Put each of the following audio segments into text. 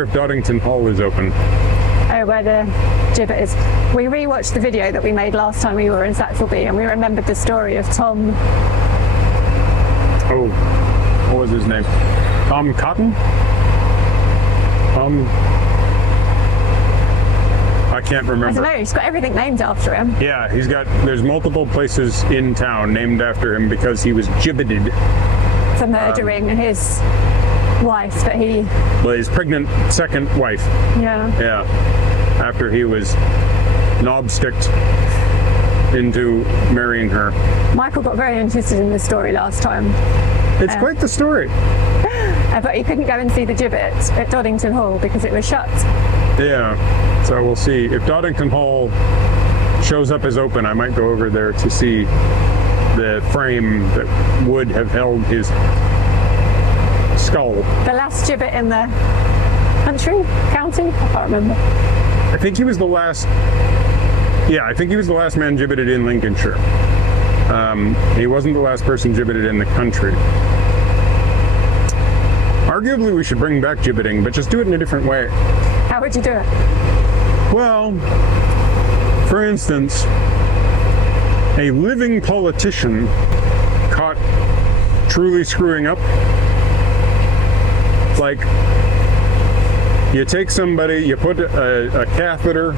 wonder if Doddington Hall is open. Oh, where the gibbet is. We rewatched the video that we made last time we were in Saxelby, and we remembered the story of Tom. Oh, what was his name? Tom Cotton? I can't remember. I don't know, he's got everything named after him. Yeah, there's multiple places in town named after him because he was gibbeted. For murdering his wife that he... Well, his pregnant second wife. Yeah. Yeah. After he was knob-sticked into marrying her. Michael got very interested in this story last time. It's quite the story. But he couldn't go and see the gibbet at Doddington Hall because it was shut. Yeah. So we'll see. If Doddington Hall shows up as open, I might go over there to see the frame that would have held his skull. The last gibbet in the county? I can't remember. I think he was the last. Yeah, I think he was the last man gibbeted in Lincolnshire. He wasn't the last person gibbeted in the country. Arguably, we should bring back gibbeting, but just do it in a different way. How would you do it? Well, for instance, a living politician caught truly screwing up. Like, you take somebody, you put a catheter,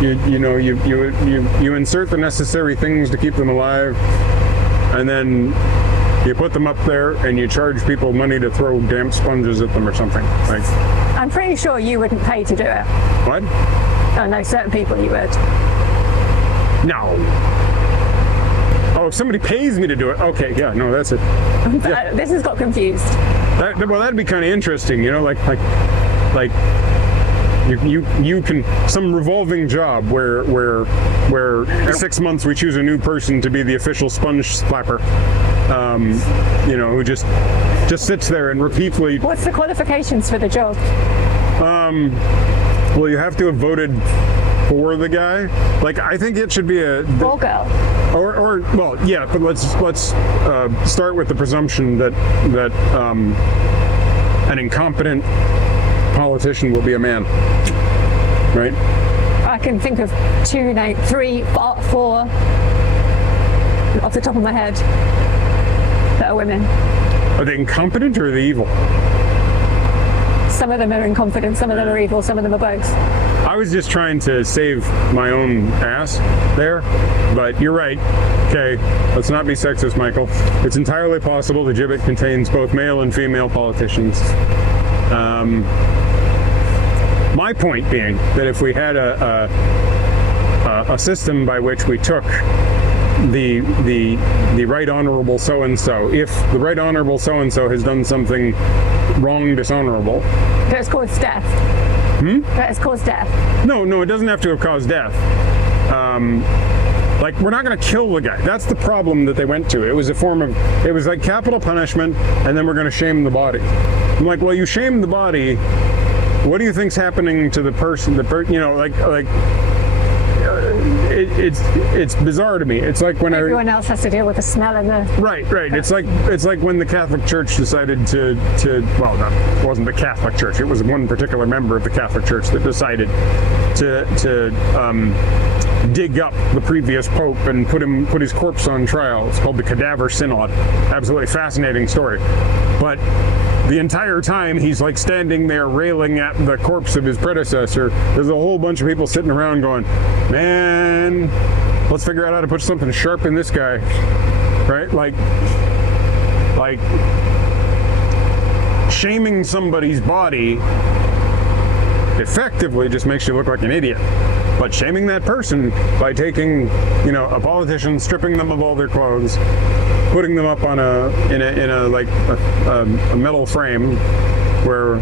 you insert the necessary things to keep them alive, and then you put them up there and you charge people money to throw damp sponges at them or something. Like, I'm pretty sure you wouldn't pay to do it. what? Oh no, certain people you would. No. Oh, if somebody pays me to do it, okay, yeah, no, that's it. Yeah. This has got confused. Well, that'd be kind of interesting, you know, like you can, some revolving job where every 6 months we choose a new person to be the official sponge slapper, who just sits there and repeatedly. What's the qualifications for the job? Well, you have to have voted for the guy. Like, I think it should be a Ball girl. Or well, yeah, but let's start with the presumption that an incompetent politician will be a man, right? I can think of 2, 3, 4 off the top of my head that are women. Are they incompetent or are they evil? Some of them are incompetent, some of them are evil, some of them are both. I was just trying to save my own ass there, but you're right. Okay, let's not be sexist, Michael. It's entirely possible the gibbet contains both male and female politicians. My point being that if we had a system by which we took the right honorable so-and-so, if the right honorable so-and-so has done something wrong, dishonorable. That has caused death. That has caused death. No, it doesn't have to have caused death. Like, we're not going to kill the guy. That's the problem that they went to. It was it was like capital punishment, and then we're going to shame the body. I'm like, well, you shame the body. What do you think's happening to the person? It's bizarre to me. It's like when everyone else has to deal with the smell and the right. It's like when the Catholic Church decided to well, no, it wasn't the Catholic Church. It was one particular member of the Catholic Church that decided to dig up the previous pope and put his corpse on trial. It's called the Cadaver Synod. Absolutely fascinating story. But the entire time he's like standing there railing at the corpse of his predecessor, there's a whole bunch of people sitting around going, man, let's figure out how to put something sharp in this guy, right? Like shaming somebody's body effectively just makes you look like an idiot. But shaming that person by taking, a politician, stripping them of all their clothes, putting them up on a metal frame where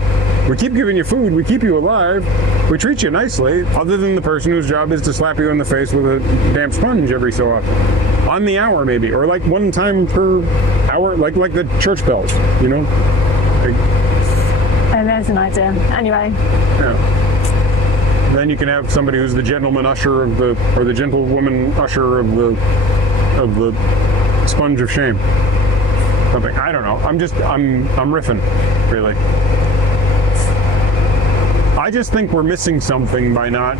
we keep giving you food, we keep you alive, we treat you nicely, other than the person whose job is to slap you in the face with a damp sponge every so often. On the hour, maybe, or like one time per hour, like the church bells, And there's an idea. Anyway. Yeah. Then you can have somebody who's the gentleman usher or the gentlewoman usher of the sponge of shame. Something. I don't know. I'm riffing, really. I just think we're missing something by not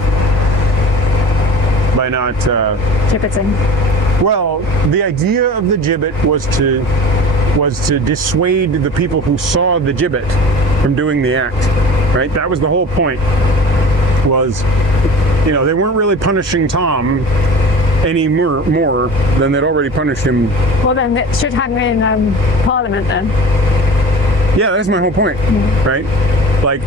Gibbeting. well, the idea of the gibbet was to dissuade the people who saw the gibbet from doing the act, right? That was the whole point. Was, they weren't really punishing Tom any more than they'd already punished him. Well, then it should hang in Parliament then. Yeah, that's my whole point, right? Like,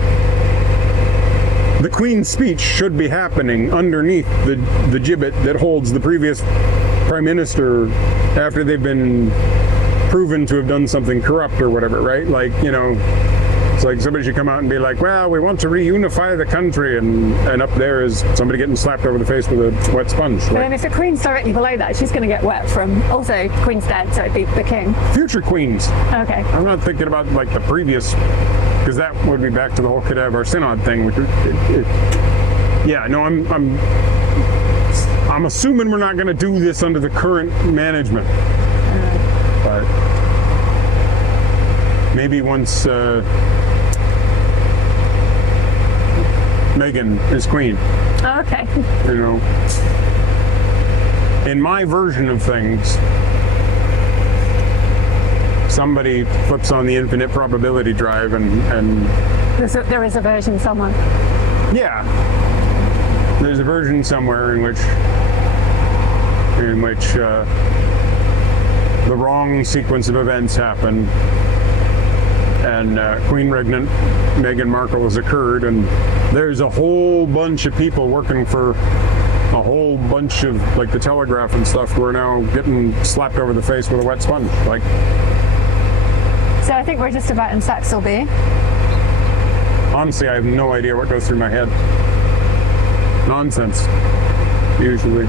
the Queen's speech should be happening underneath the gibbet that holds the previous Prime Minister after they've been proven to have done something corrupt or whatever, right? Like, it's like somebody should come out and be like, well, we want to reunify the country, and up there is somebody getting slapped over the face with a wet sponge. But then if the Queen's directly below that, she's going to get wet from, also, Queen's dead, so it'd be the King. Future Queens. Okay. I'm not thinking about, like, the previous, because that would be back to the whole cadaver synod thing, which I'm assuming we're not going to do this under the current management. But maybe once Meghan is queen. Oh, okay. In my version of things, somebody flips on the infinite probability drive and There is a version somewhere. yeah, there's a version somewhere in which the wrong sequence of events happen, and Queen Regnant Meghan Markle has occurred, and there's a whole bunch of people working for a whole bunch of, like, the Telegraph and stuff, who are now getting slapped over the face with a wet sponge. Like, So I think we're just about in Saxel B. honestly, I have no idea what goes through my head. Nonsense, usually.